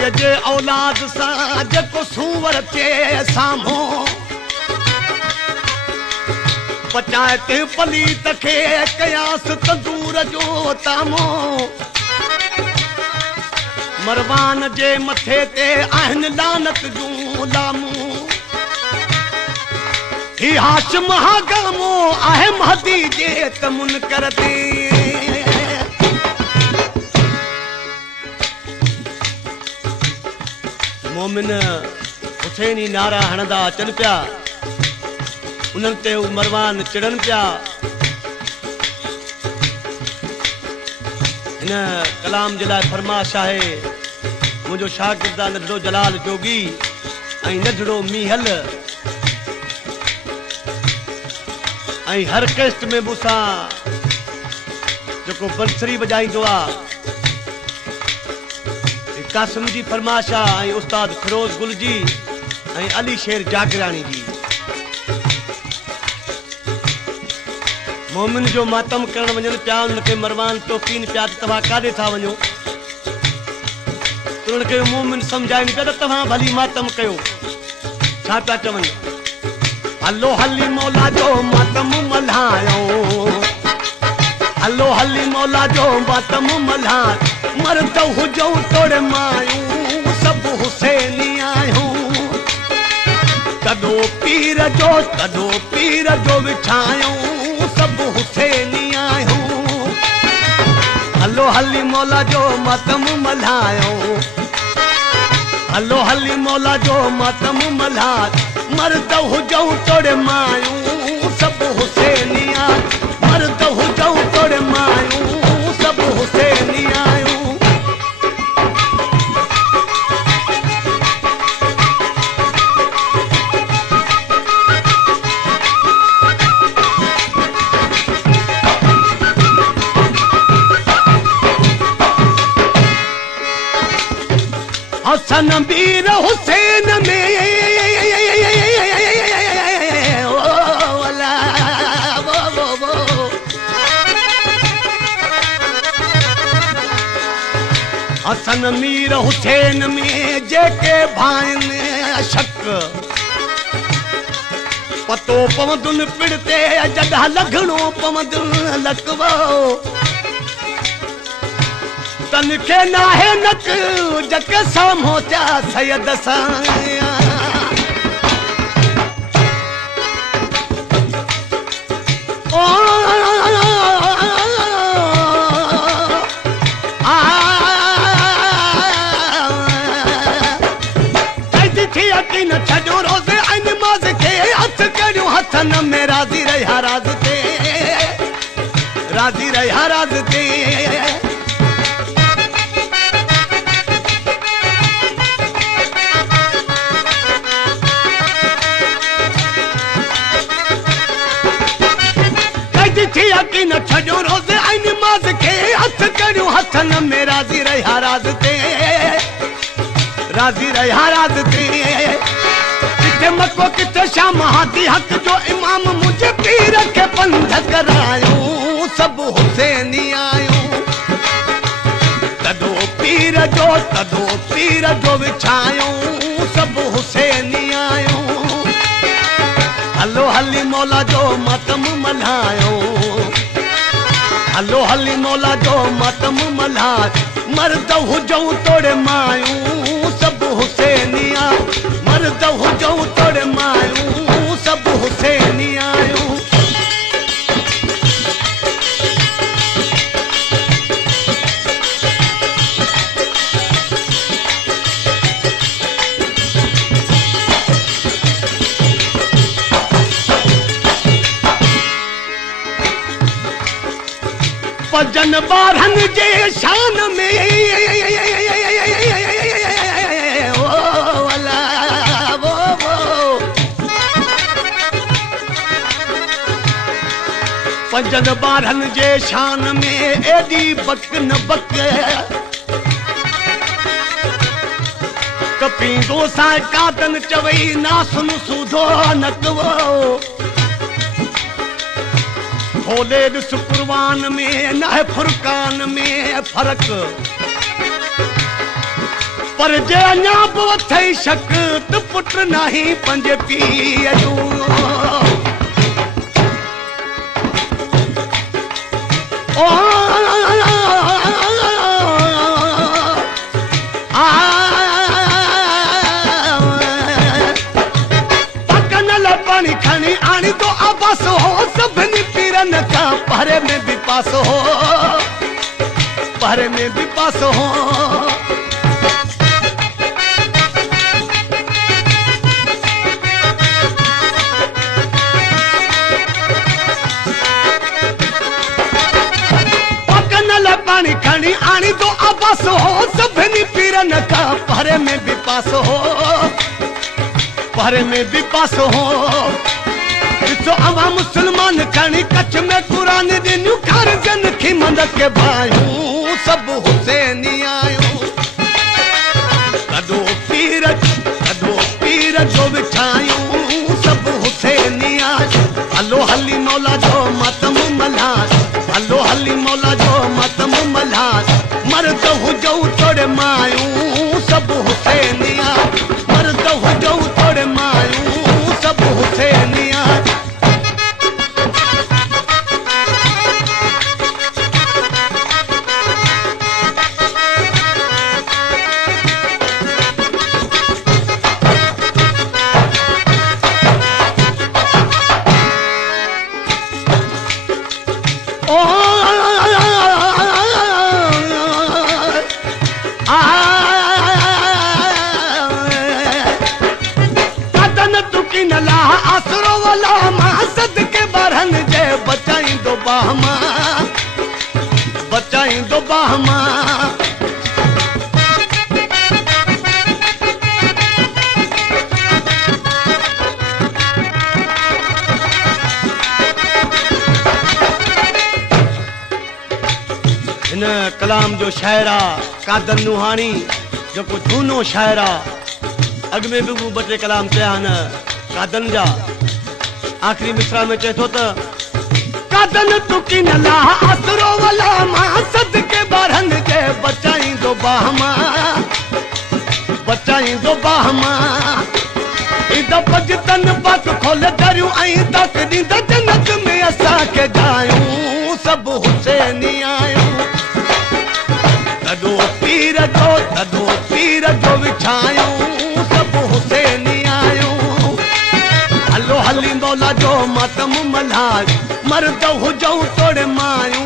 माईअ जे औलाद सां जेको सूवर चे साम्हूं पचाए ते पलीत खे कयास तंदूर जो तामो मरवान जे मथे ते आहिनि लानत जूं लामूं ही हाशिम हागामो आहे महदी जे त मुनकर ते मोमिन हुसैनी नारा हणंदा अचनि पिया उन्हनि ते मरवान चिड़नि पिया हिन कलाम जे लाइ फरमाश आहे मुंहिंजो शागिर्द आहे नंढड़ो जलाल जोगी ऐं नंढड़ो मीहल ऐं हर कैस्ट में मूंसां जेको बंसरी वॼाईंदो आहे कासिम जी फरमाश आहे ऐं उस्ताद फिरोज गुल जी ऐं अली शेर जागरानी जी मोमिन जो मातम करण वञनि पिया उनखे मरवान टोकीन पिया त तव्हां काॾे था वञो त उनखे मोमिन सम्झाइनि पिया त तव्हां भली मातम कयो छा पिया चवनि हलो हली मौला जो मातम मल्हायो हलो हली मौला जो मातम मल्हायो मर्द हुजूं तोड़ मायूं सब हुसैनी आयूं कदो पीर जो विछायूं सब हुसैनी आयूं हलो हली मौला जो मातम मल्हायो हलो हली मौला जो मातम मल्हायो मर्द हुजूं तोड़ मायूं सब हुसैनी आयूं मर्द हुजूं तोड़ मायूं सब हुसैनी आयूं हसन मीर हुसैन में हसन मीर हुसैन में जेके भाइनि शक पतो पवंदुनि पिड़ते जॾहिं लॻणो पवंदुनि लकवो तन के नाहे नक जक साम्हूं थिया सैयद सां न छॾो रोज़े ऐं निमाज़ खे हथ करियो हथन में राज़ी रहिया राज़ ते राज़ी रहिया राज़ ते न छॾो रोज़े ऐं निमाज़ खे हथ करियो हथन में राज़ी रहिया राज़ ते राज़ी रहिया राज़ ते किथे मको किथे शाम हाथी हक़ जो इमाम मुंहिंजे पीर खे पंध करायूं सब हुसैनी आयूं तॾो पीर जो विछायूं सब हुसैनी आयूं हलो हली मौला जो मातम मल्हायो हलो हली मौला जो मातम मल्हायो मर्द हुजूं तोड़ मायूं सब हुसैनी आयूं मर्द हुजूं तोड़ मायूं सब हुसैनी आयूं पजन बारहन जे शान में पजन बारहन जे शान में एडी बक न बक कपींदो सा कातन चवई ना सुन सूधो नकवो खोले ॾिस कुर्बान में न है फुरकान में फर्क पर जे अञा बि अथई शक त पुट नाही पंहिंजे पीउ जो पानी खणी आणी तो आबास हो सभिनी पीरन का पहरे में भी पास हो पहरे में भी पास हो पकनल पानी खणी आणी तो आबास हो सभिनी पीरन का पहरे में भी पास हो पहरे में भी पास हो तो अवा मुसलमान खणी कच्छ में कुरान दिनू कर जन की मदद के भाइयों सब हुसैनी आयो कदो पीर जो बिछायूं सब हुसैनी आयो हलो हली मौला जो मातम मल्हार हलो हली मौला जो मातम मल्हार मर्द हो जो तोड़े मायूं सब हुसैनी आयो मर्द हो जो तोड़े मायूं सब हुसैनी आयो आसरो वाला मासद के बरहन जे बचाई दो बाहमा बचाई दो बाहमा इन कलाम जो शायरा कादर नुहानी जो को झूनो शायरा अग में भी ॿ टे कलाम चया न कादन जा आखिरी मिसरा में चए थो त कादन तुकी न ला आसरो वाला मां सद के बारहन के बचाई दो बाहमा इंद पजतन पक खोल दरियूं ऐं तक ॾींद जन्नत में असां के जायूं सब हुसैनी आयूं तॾो पीर जो विछायूं सब हुसैनी आयूं हलो हली मौला जो मातम मल्हार मर्द हुजऊं तोड़े मायूं